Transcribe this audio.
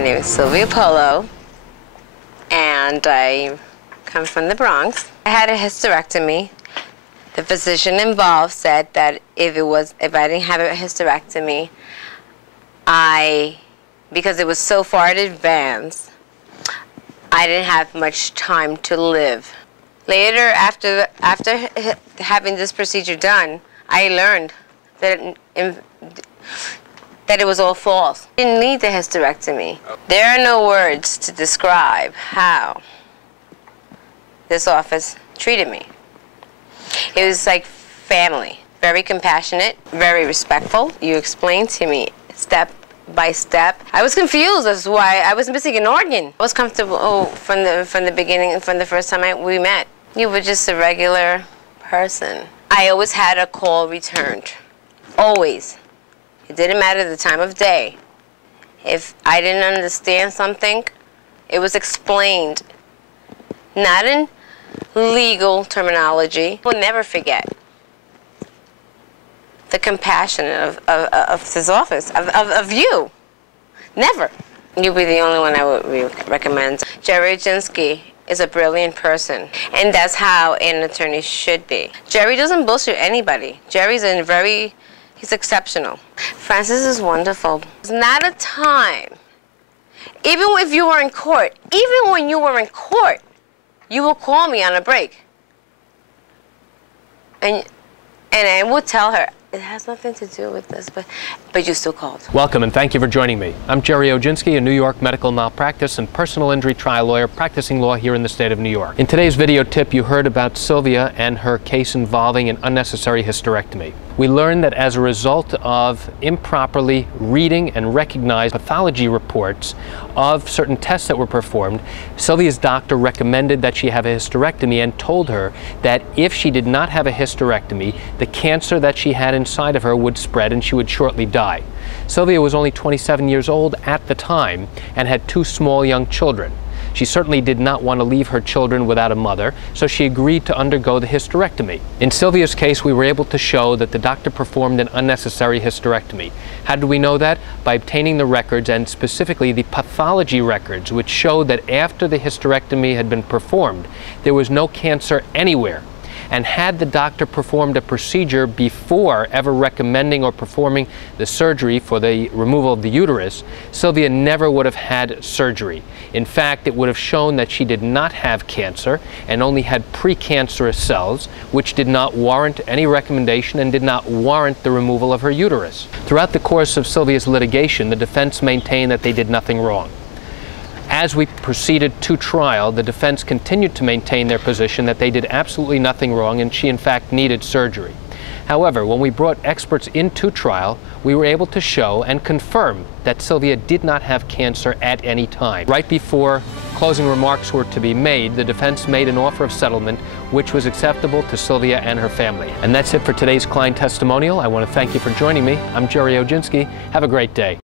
name is Sylvia Polo, and I come from the Bronx. I had a hysterectomy. The physician involved said that if I didn't have a hysterectomy, because it was so far in advance, I didn't have much time to live. Later, after having this procedure done, I learned that it was all false. I didn't need the hysterectomy. There are no words to describe how this office treated me. It was like family, very compassionate, very respectful. You explained to me step by step. I was confused as to why I was missing an organ. I was comfortable from the beginning, from the first time we met. You were just a regular person. I always had a call returned, always. It didn't matter the time of day. If I didn't understand something, it was explained, not in legal terminology. We'll never forget the compassion of this office, of you. Never. You'd be the only one I would recommend. Gerry Oginski is a brilliant person, and that's how an attorney should be. Gerry doesn't bullshit anybody. Gerry's he's exceptional. Francis is wonderful. It's not a time, even if you were in court, even when you were in court, you will call me on a break. And I would tell her, it has nothing to do with this, but you still called. Welcome and thank you for joining me. I'm Gerry Oginski, a New York medical malpractice and personal injury trial lawyer practicing law here in the state of New York. In today's video tip, you heard about Sylvia and her case involving an unnecessary hysterectomy. We learned that as a result of improperly reading and recognized pathology reports of certain tests that were performed, Sylvia's doctor recommended that she have a hysterectomy and told her that if she did not have a hysterectomy, the cancer that she had inside of her would spread and she would shortly die. Sylvia was only 27 years old at the time and had 2 small young children. She certainly did not want to leave her children without a mother, so she agreed to undergo the hysterectomy. In Sylvia's case, we were able to show that the doctor performed an unnecessary hysterectomy. How did we know that? By obtaining the records, and specifically the pathology records, which showed that after the hysterectomy had been performed, there was no cancer anywhere. And had the doctor performed a procedure before ever recommending or performing the surgery for the removal of the uterus, Sylvia never would have had surgery. In fact, it would have shown that she did not have cancer and only had precancerous cells, which did not warrant any recommendation and did not warrant the removal of her uterus. Throughout the course of Sylvia's litigation, the defense maintained that they did nothing wrong. As we proceeded to trial, the defense continued to maintain their position that they did absolutely nothing wrong and she in fact needed surgery. However, when we brought experts into trial, we were able to show and confirm that Sylvia did not have cancer at any time. Right before closing remarks were to be made, the defense made an offer of settlement which was acceptable to Sylvia and her family. And that's it for today's client testimonial. I want to thank you for joining me. I'm Gerry Oginski. Have a great day.